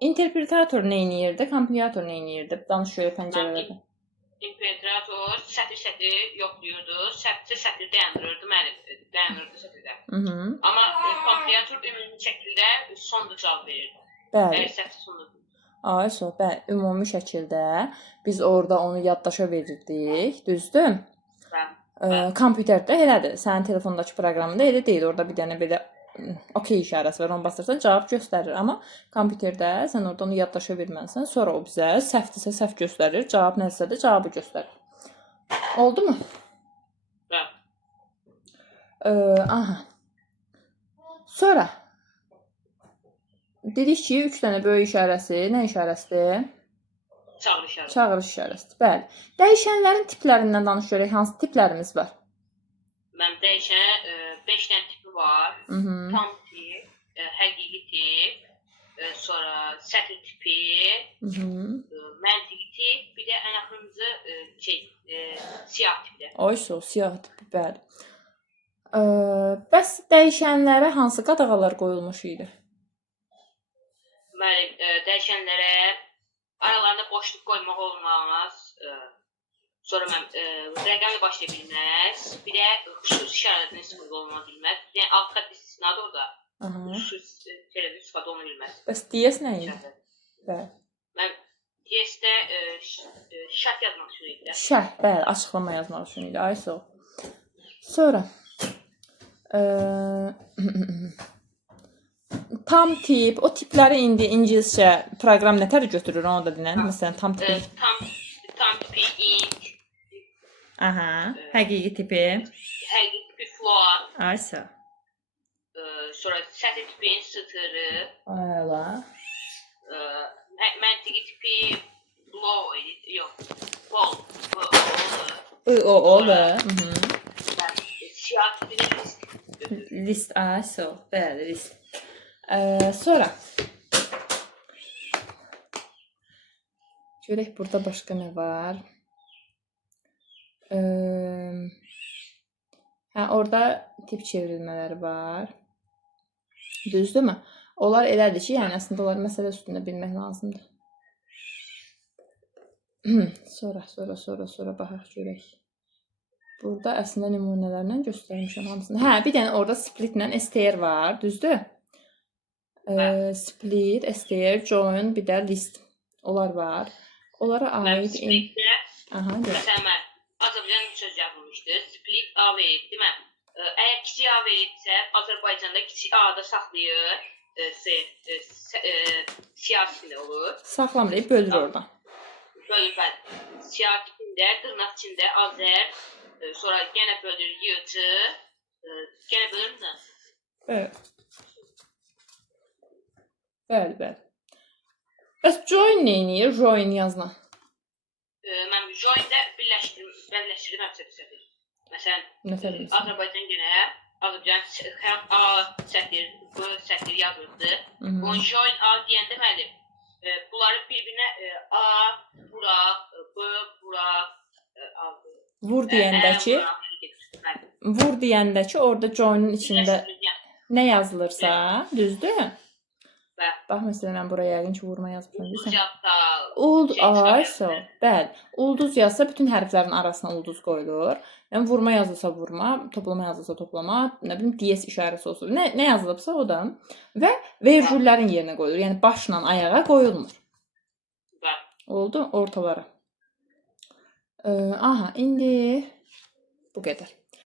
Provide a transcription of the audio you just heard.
interpretator nə edirdi, kompiliator nə edirdi? Danış şöyle pəncərələrdə. Interpretator sətir yoxlayırdı, sətir dayandırırdı, dayandırırdı sətirdə. Amma kompiliator ümumi şəkildə sonda cavab verirdi. Bəli. Əgər sətir sonda. Ayso, bəli, ümumi şəkildə biz orada onu yaddaşa verirdik, düzdür? Kompüterdə elədir. Sənin telefondakı proqramında elə deyil. Orada bir dənə belə okey işarəsi var. Onu basırsan cavab göstərir. Amma kompüterdə sən orada onu yaddaşa verməlisən. Sonra o bizə səhvdirsə səhv göstərir. Cavab nədirsə də cavabı göstərir. Oldu mu? Aha. Sonra dedik ki, 3 dənə böyük işarəsi nə işarəsidir? Çağırış işarəsidir. Bəli. Dəyişənlərin tiplərindən danış görək. Hansı tiplərimiz var? Mənim dəyişən 5 dənə tipi var. Tam tip, həqiqi tip, sonra sətir tipi, məntiqi tip, bir də ən axırıncı siyah tipdir. Ayso, siyah tipi, bəli. Bəs dəyişənlərə hansı qadağalar qoyulmuş idi? Bəli, dəyişənlərə aralarında boşluq qoymaq olmaz. Sonra rəqəmlə başlaya bilməz. Bir də xüsusi işarədən istifadə oluna bilməz. Yəni alt xətt istisnadır orada. Xüsusi istifadə oluna bilməz. Bəs DS nə idi? Bəli. Mən DS-də şərt yazmaq üçün idi. Şərt, bəli, açıqlama yazmaq üçün idi. Ayso. Sonra tam tip, o tipləri indi ingiliscə proqram nətər götürür, onu da dinən. Məsələn, tam tipi. Tam tipi int. Aha, həqiqi tipi. Həqiqi tipi float. Aysa. Sonra sətir tipin stırı. Ayla. Məntiqi tipi blow idi. Yox. Bol. O. Siyah tipini list. List, ayso. Bəli, list. Sonra görək burada başqa nə var? Orada tip çevrilmələri var. Düzdürmü? Onlar elədir ki, yəni əslində onlar məsələ üstündə bilmək lazımdır. Sonra baxaq görək. Burada əslində nümunələrlə göstərmişəm hamısını. Bir dənə orada split ilə str var, düzdür? Split, str, join, bir də list. Onlar var. Onlara aid... Splitdə, məsələn, mən Azərbaycan söz yazılmışdır. Split A verib, deməm. Əgər kiçik A veribsə, Azərbaycanda kiçik A-da saxlayır, siyah tipində olur. Saxlamayıb, bölür orada. Bölür, bəli. Siyah tipində, dırnaq içində Azər, sonra yenə bölür yığcı, yenə bölür mü? Evet. Bəli. Bəs join nə edir? Join yazma. Mən join-də birləşdirdim həbsədir. Məsələn, Azərbaycan yenə Azərbaycan A sətir, B sətir yazırdı. Bu join A deyəndə deməli, bunları bir-birinə A, bura, B, bura, vur deyəndə ki, orada join-un içində nə yazılırsa, düzdür? Bax, məsələn, mən buraya yəqin ki, vurma yazmışam. Bəli. Ulduz yazsa, bütün hərflərin arasına ulduz qoyulur. Yəni, vurma yazılsa vurma, toplama yazılsa toplama, nə bilim, DS işarəsi olsun. Nə yazılıbsa o da. Və vergüllərin yerinə qoyulur. Yəni, başla ayağa qoyulmur. Oldu, ortalara. Aha, indi bu qədər.